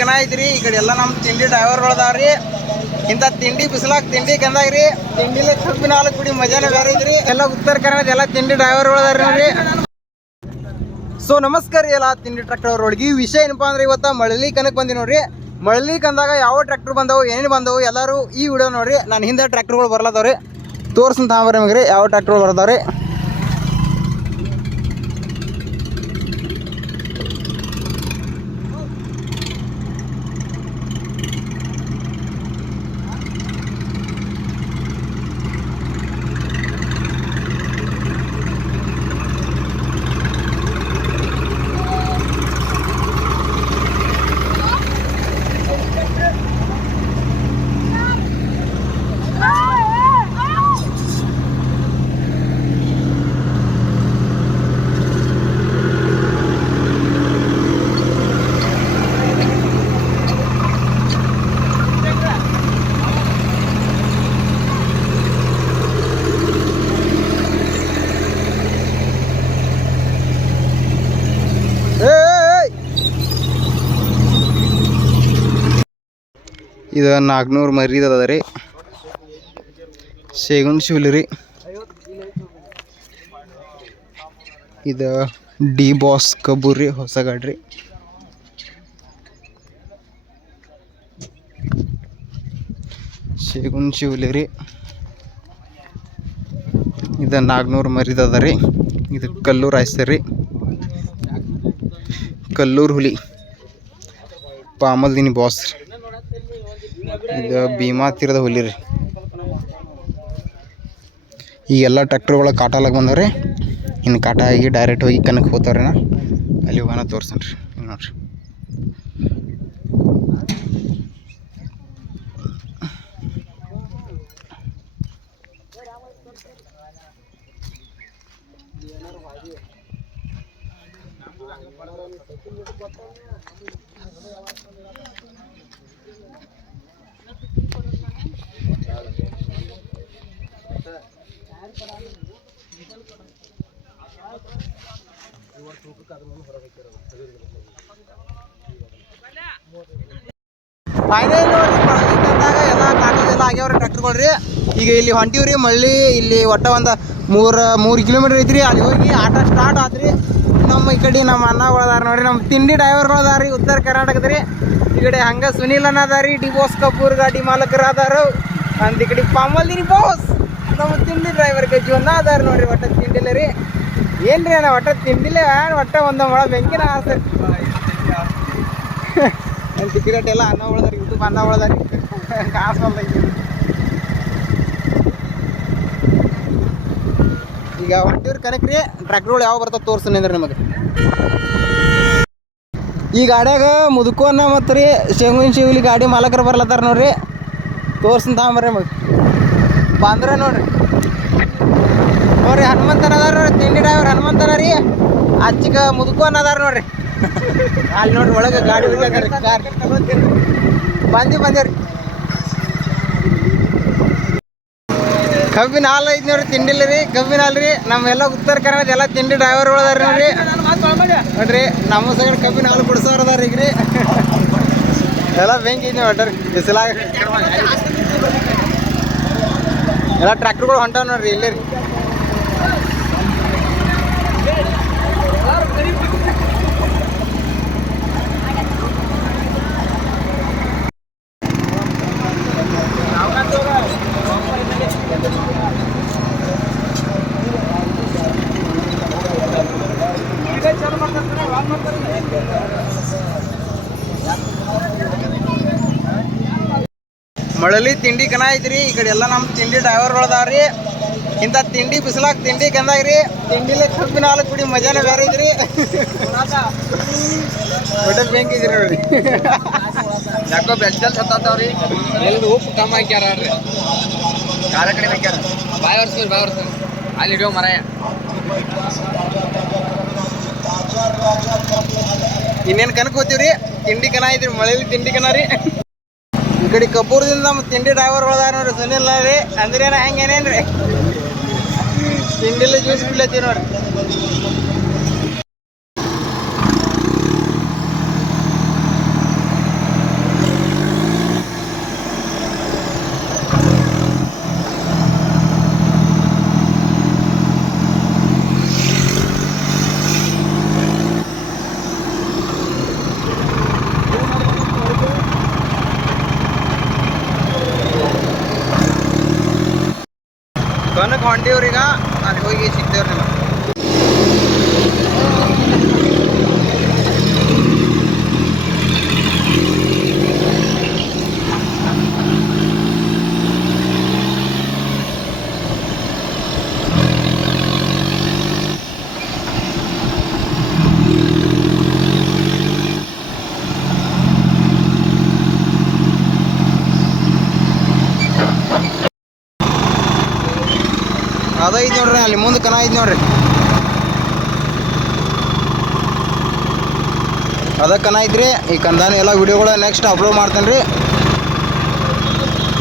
ಕನ ಐತ್ರಿ. ಈ ಕಡೆ ಎಲ್ಲ ನಮ್ಮ ತಿಂಡಿ ಡ್ರೈವರ್ಗಳದಾವ್ರಿ. ಇಂಥ ತಿಂಡಿ ಬಿಸಿಲಾಗ ತಿಂಡಿ ಕಂದಾಗ್ರಿ. ತಿಂಡಿಲೆ ಕಬ್ಬಿನ ಹಾಲು ಕುಡಿ ಮಜಾನೇ ಬೇರೆ ಐತ್ರಿ. ಎಲ್ಲ ಉತ್ತರ ಕನ್ನಡದ ಎಲ್ಲ ತಿಂಡಿ ಡ್ರೈವರ್ಗಳದಾವ್ರಿ ನೋಡ್ರಿ. ಸೊ ನಮಸ್ಕಾರ ರೀ ಎಲ್ಲ ತಿಂಡಿ ಟ್ರ್ಯಾಕ್ಟರ್ ಒಳಗೆ. ಈ ವಿಷಯ ಏನಪ್ಪಾ ಅಂದ್ರೆ ಇವತ್ತು ಮಳಲಿ ಕನಕ್ ಬಂದಿ ನೋಡ್ರಿ. ಮಳಲಿ ಕಂದಾಗ ಯಾವ ಟ್ರ್ಯಾಕ್ಟರ್ ಬಂದವು ಏನೇನು ಬಂದವು ಎಲ್ಲರೂ ಈ ವಿಡಿಯೋ ನೋಡ್ರಿ. ನಾನು ಹಿಂದೆ ಟ್ರ್ಯಾಕ್ಟರ್ಗಳು ಬರ್ಲತ್ತವ್ರಿ, ತೋರ್ಸಂತ ಬರ್ರಿ ನಿಮಗೆ ರೀ ಯಾವ ಟ್ರ್ಯಾಕ್ಟರ್ಗಳು ಬರ್ತಾವ್ರಿ. ಇದು 400 ಮರಿದ ರೀ, ಶೇಗುನ್ ಶಿವಲಿ ರೀ. ಇದು ಡಿ ಬಾಸ್ ಕಬ್ಬೂರ್ ರೀ, ಹೊಸ ಗಾಡಿ ರೀ. ಶೇಗುನ್ ಶಿವಲಿ ರೀ. ಇದು 400 ಮರಿದ ರೀ. ಇದು ಕಲ್ಲೂರು ಆಯ್ತು ರೀ, ಕಲ್ಲೂರು ಹುಲಿ ಪಾಮಲ್ದಿನಿ ಬಾಸ್. ಇದು ಭೀಮಾ ತೀರದ ಹುಲಿ ರೀ. ಈಗೆಲ್ಲ ಟ್ರ್ಯಾಕ್ಟರ್ಗಳ ಕಾಟಾಲಾಗ ಬಂದವ್ರಿ. ಇನ್ನು ಕಾಟ ಆಗಿ ಡೈರೆಕ್ಟ್ ಹೋಗಿ ಕನಕ್ಕೆ ಹೋಗ್ತಾವ್ರಿ. ಅಲ್ಲಿ ಹೋಗೋಣ ತೋರ್ಸನ್ರಿ ನೋಡ್ರಿ. ಫೈನಲ್ ನೋಡ್ರಿ, ಮಳೆಗಾಲದಾಗ ಎಲ್ಲ ಕಾಟದೆಲ್ಲ ಆಗ್ಯಾವ್ರಿ ಟ್ರ್ಯಾಕ್ಟರ್ಗಳು ರೀ. ಈಗ ಇಲ್ಲಿ ಹೊಂಟಿವ್ರಿ ಮಳ್ಳಿ. ಇಲ್ಲಿ ಒಟ್ಟ ಒಂದು 3 ಕಿಲೋಮೀಟ್ರ್ ಐತ್ರಿ. ಅಲ್ಲಿ ಹೋಗಿ ಆಟ ಸ್ಟಾರ್ಟ್ ಆತ್ರಿ. ನಮ್ಮ ಈ ಕಡೆ ನಮ್ಮ ಅಣ್ಣಗಳದಾರ ನೋಡ್ರಿ, ನಮ್ಮ ತಿಂಡಿ ಡ್ರೈವರ್ಗಳದಾರ ರೀ ಉತ್ತರ ಕರ್ನಾಟಕದ ರೀ. ಈ ಕಡೆ ಹಂಗೆ ಸುನೀಲ್ ಅನ್ನ ಅದ ರೀ, ಡಿ ಬಾಸ್ ಕಬ್ಬೂರ್ ಗಾಡಿ ಮಾಲಕರು ಅದಾರು. ಅಂದ ಈ ಕಡೆ ಪಾಮಲ್ದಿನಿ ಬಾಸ್ ನಮ್ಮ ತಿಂಡಿ ಡ್ರೈವರ್ ಜೀವನ ಅದಾರ ನೋಡ್ರಿ. ಒಟ್ಟ ತಿಂಡಿಲ್ಲ ರೀ ಏನ್ರಿ ಅಣ್ಣ, ಒಟ್ಟ ತಿಂಡಿಲ್ಲ ಒಟ್ಟ ಒಂದು ಮೊಳ ಬೆಂಕಿನ ಆಸೆ. ನನ್ನ ಟಿಕೆಟ್ ಎಲ್ಲ ಅನ್ನ ಉಳ್ದಾರಿ, ಯೂಟ್ಯೂಬ್ ಅನ್ನ ಉಳ್ದಾರಿ, ಕಾಸು ಹೊಲ್ದೈತಿ. ಈಗ ಹೊಂಟಿವ್ರಿ ಕನಕ್ ರೀ. ಟ್ರ್ಯಾಕ್ಟರ್ಗಳು ಯಾವ ಬರ್ತಾವ ತೋರ್ಸನಿ ಅಂದ್ರೆ ನಮಗೆ. ಈ ಗಾಡ್ಯಾಗ ಮುದುಕೋನ ಮತ್ತು ರೀ ಶೇಂಗುನ್ ಶಿವಲಿ ಗಾಡಿ ಮಾಲಕರು ಬರ್ಲತ್ತಾರ ನೋಡ್ರಿ. ತೋರ್ಸನ್ ತಗೊಂಬರ್ರಿ ನಮಗೆ ಬಂದ್ರೆ ನೋಡ್ರಿ. ನೋಡ್ರಿ ಹನುಮಂತನ ಅದಾರ ನೋಡ್ರಿ, ತಿಂಡಿ ಡ್ರೈವರ್ ಹನುಮಂತನ ರೀ. ಅಚ್ಚಿಗ ಮುದುಕೋನ್ ಅದಾರ ನೋಡ್ರಿ. ಅಲ್ಲಿ ನೋಡ್ರಿ ಒಳಗೆ ಗಾಡಿ ಬಂದಿವ್ರಿ. ಕಬ್ಬಿನ ಹಾಲು ಐತಿ ನೋಡ್ರಿ, ತಿಂಡಿಲ್ಲ ರೀ ಕಬ್ಬಿನ ಹಾಲು ರೀ. ನಮ್ಮೆಲ್ಲ ಉತ್ತರ ಕನ್ನಡದ ಎಲ್ಲ ತಿಂಡಿ ಡ್ರೈವರ್ಗಳು ಅದಾರ ನೋಡ್ರಿ. ನೋಡ್ರಿ ನಮ್ಮ ಸೈಡ್ ಕಬ್ಬಿನ ಹಾಲು ಕುಡಿಸೋರು ಅದಾರ ಈಗ ರೀ. ಎಲ್ಲ ಬೆಂಕಿ ಐತಿ ನೋಡ್ರಿ ಬಿಸಿಲಾಗ. ಎಲ್ಲ ಟ್ರ್ಯಾಕ್ಟರ್ಗಳು ಹೊಂಟಾವ ನೋಡ್ರಿ ಇಲ್ಲೇ ರೀ. ಮಳಲಿ ತಿಂಡಿ ಕನ ಐತ್ರಿ. ಈ ಕಡೆ ಎಲ್ಲ ನಮ್ಮ ತಿಂಡಿ ಡ್ರೈವರ್ಗಳದಾವ್ರಿ. ಇಂಥ ತಿಂಡಿ ಬಿಸಿಲಾಗ ತಿಂಡಿ ಕಂದಾಗ್ರಿ. ತಿಂಡಿಲೆ ಕಬ್ಬಿನ ಹಾಲು ಕುಡಿ ಮಜಾನೇ ಬೇರೆ ಐತ್ರಿ. ಒಟ್ಟೆ ಬೆಂಕಿ ಇದ್ರಿ ನೋಡ್ರಿ. ಯಾಕೋ ಬೆಚ್ಚಲ್ ಸತ್ತಾವ್ರಿ. ಎಲ್ಲಿ ಉಪ್ಪು ಕಮ್ಮಿ ಹಾಕ್ಯಾರ್ರಿ, ಖಾರ ಕಡಿಮೆ ಹಾಕ್ಯಾರ. ಬಾಯ್ ವರ್ಸ್ರಿ ಅಲ್ಲಿ ಹಿಡಿಯೋ ಮರಾಯ. ಇನ್ನೇನು ಕನಕ್ ಹೋಗ್ತೀವ್ರಿ. ತಿಂಡಿ ಕನ ಐತ್ರಿ, ಮಳೇಲಿ ತಿಂಡಿ ಕನ ರೀ. ಈ ಕಡೆ ಕಬ್ಬೂರದಿಂದ ನಮ್ಮ ತಿಂಡಿ ಡ್ರೈವರ್ಗಳದಾರ ನೋಡ್ರಿ, ಸುನಿಲ್ ರೀ. ಅಂದ್ರೇನ ಹೆಂಗೇನೇನ್ರಿ ತಿಂಡಿಲ್ಲ ಜ್ಯೂಸ್ ಬಿಡ್ಲತ್ತೀವಿ ನೋಡ್ರಿ. ಹೊಂಟೀವ್ರೀಗ ಅಲ್ಲಿ ಹೋಗಿ ಸಿಗ್ತೇವ್ರಿ ನಿಮಗೆ. ಅದೈತೆ ನೋಡ್ರಿ, ಅಲ್ಲಿ ಮುಂದೆ ಕನ ಐತೆ ನೋಡ್ರಿ, ಅದ ಕನ ಐತ್ರಿ. ಈ ಕಂದಾನ ಎಲ್ಲ ವಿಡಿಯೋಗಳು ನೆಕ್ಸ್ಟ್ ಅಪ್ಲೋಡ್ ಮಾಡ್ತೇನೆ ರೀ.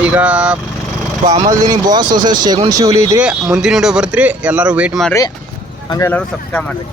ಈಗ ಪಾಮಲ್ದಿನಿ ಬಾಸ್ ಹೊಸ ಶೇಗುಣ್ ಶಿವಲಿ ಐತ್ರಿ, ಮುಂದಿನ ವಿಡಿಯೋ ಬರ್ತ್ರಿ. ಎಲ್ಲರೂ ವೇಟ್ ಮಾಡಿರಿ, ಹಂಗೆ ಎಲ್ಲರೂ ಸಬ್ಸ್ಕ್ರೈಬ್ ಮಾಡಿರಿ.